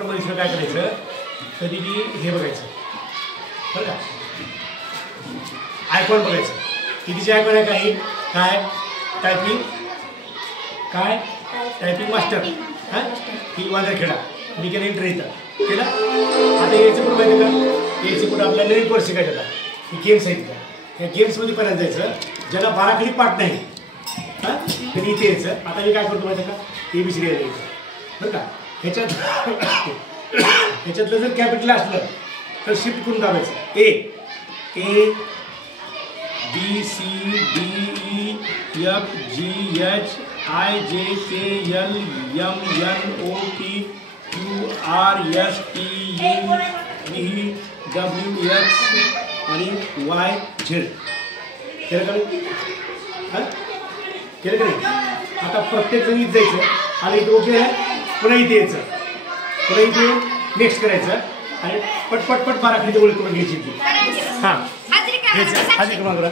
शॉर्टकटमध्ये काय करायचं, कधी बी हे बघायचं बरं का, आयकॉन बघायचं. कितीचे आयकॉन आहे काही, काय टायपिंग, काय टायपिंग मास्टर, हां ही वाजर खेळा, मी केलं एंटर इथं केलं. आता यायचं कुठं माहिती का, यायचं कुठं आपल्याला नवीन कोर्स शिकायचं होता, ही गेम्स आहेत का, या गेम्समध्ये पर्यंत जायचं. ज्याला बाराखडी पाठ नाही हां तरी इथे यायचं. आता मी काय करतो माहिती का, ABCD यायचं बरं का. ह्याच्यातलं जर कॅपिटल असलं तर शिफ्ट करून दाबायचं, A B C D E F G H I J K L M N O P Q R S T U V W X आणि Y Z. केलं का नाही, हां केलं का नाही. आता प्रत्येक जण इथं जायचं आणि इथं ओके आहे, पुन्हा इथे यायचं, पुन्हा इथे नेक्स्ट करायचं आणि पटपट बाराखडी ओळख करून घ्यायची. हां घ्यायचं हाजी करून